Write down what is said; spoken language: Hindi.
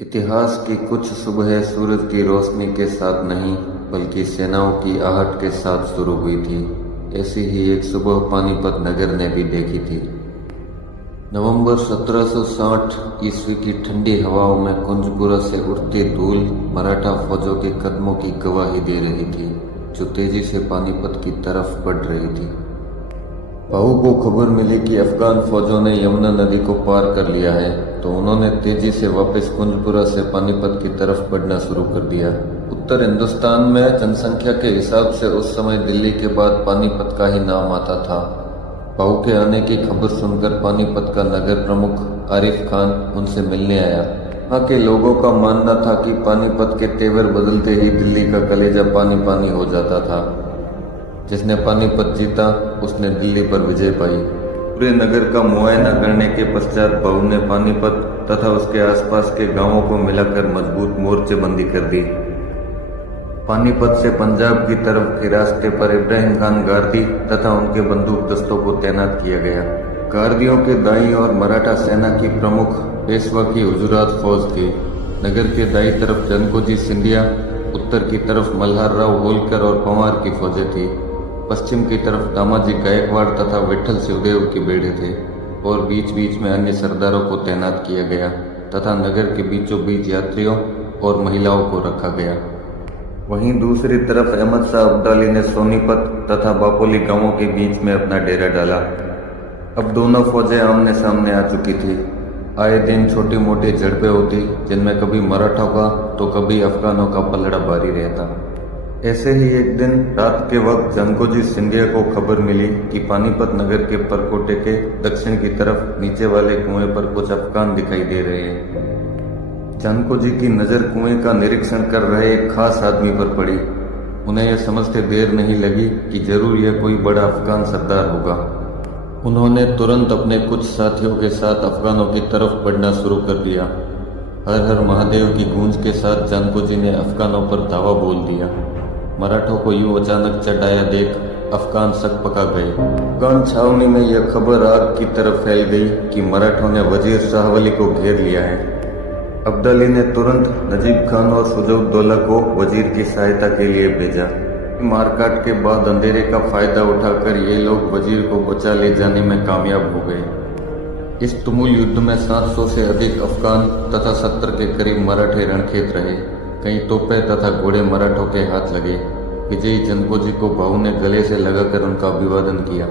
इतिहास की कुछ सुबह सूरज की रोशनी के साथ नहीं बल्कि सेनाओं की आहट के साथ शुरू हुई थी। ऐसी ही एक सुबह पानीपत नगर ने भी देखी थी। नवंबर 1760 ईस्वी की ठंडी हवाओं में कुंजपुरा से उठती धूल मराठा फौजों के कदमों की गवाही दे रही थी, जो तेजी से पानीपत की तरफ बढ़ रही थी। भाऊ को खबर मिली कि अफगान फौजों ने यमुना नदी को पार कर लिया है, तो उन्होंने तेजी से वापस कुंजपुरा से पानीपत की तरफ बढ़ना शुरू कर दिया। उत्तर हिंदुस्तान में जनसंख्या के हिसाब से उस समय दिल्ली के बाद पानीपत का ही नाम आता था। भाऊ के आने की खबर सुनकर पानीपत का नगर प्रमुख आरिफ खान उनसे मिलने आया। वहाँ के लोगों का मानना था कि पानीपत के तेवर बदलते ही दिल्ली का कलेजा पानी पानी हो जाता था। जिसने पानीपत जीता उसने दिल्ली पर विजय पाई। पूरे नगर का मुआयना करने के पश्चात भाऊ ने पानीपत तथा उसके आसपास के गांवों को मिलाकर मजबूत मोर्चेबंदी कर दी। पानीपत से पंजाब की तरफ के रास्ते पर इब्राहिम खान गारदी तथा उनके बंदूक दस्तों को तैनात किया गया। गारदियों के दाईं ओर मराठा सेना की प्रमुख पेशवा की हुजूरात फौज थी। नगर के दाईं तरफ जनकोजी सिंधिया, उत्तर की तरफ मल्हार राव होलकर और पंवार की फौजें थी। पश्चिम की तरफ दामाजी गायकवाड़ तथा विठल शिवदेव की बेड़े थे और बीच बीच में अन्य सरदारों को तैनात किया गया तथा नगर के बीचों बीच यात्रियों और महिलाओं को रखा गया। वहीं दूसरी तरफ अहमद शाह अब्दाली ने सोनीपत तथा बापोली गांवों के बीच में अपना डेरा डाला। अब दोनों फौजें आमने सामने आ चुकी थी। आए दिन छोटी मोटी झड़पें होती, जिनमें कभी मराठों का तो कभी अफगानों का पलड़ा भारी रहता। ऐसे ही एक दिन रात के वक्त जनकोजी सिंधिया को खबर मिली कि पानीपत नगर के परकोटे के दक्षिण की तरफ नीचे वाले कुएं पर कुछ अफगान दिखाई दे रहे हैं। जनकोजी की नजर कुएं का निरीक्षण कर रहे एक खास आदमी पर पड़ी। उन्हें यह समझते देर नहीं लगी कि जरूर यह कोई बड़ा अफगान सरदार होगा। उन्होंने तुरंत अपने कुछ साथियों के साथ अफगानों की तरफ बढ़ना शुरू कर दिया। हर हर महादेव की गूंज के साथ जानकोजी ने अफगानों पर धावा बोल दिया। मराठों को यूं अचानक चढ़ाया देख अफगान सक पका गए। अफगान छावनी में यह खबर आग की तरफ फैल गई कि मराठों ने वजीर शाहवली को घेर लिया है। अब्दाली ने तुरंत नजीब खान और सुजौद्दौला को वजीर की सहायता के लिए भेजा। मारकाट के बाद अंधेरे का फायदा उठाकर ये लोग वजीर को बचा ले जाने में कामयाब हो गए। इस तुमुल युद्ध में 700 से अधिक अफगान तथा 70 के करीब मराठे रणखेत रहे। कई तोपें तथा घोड़े मराठों के हाथ लगे। विजयी जनकोजी को भाऊ ने गले से लगाकर उनका अभिवादन किया।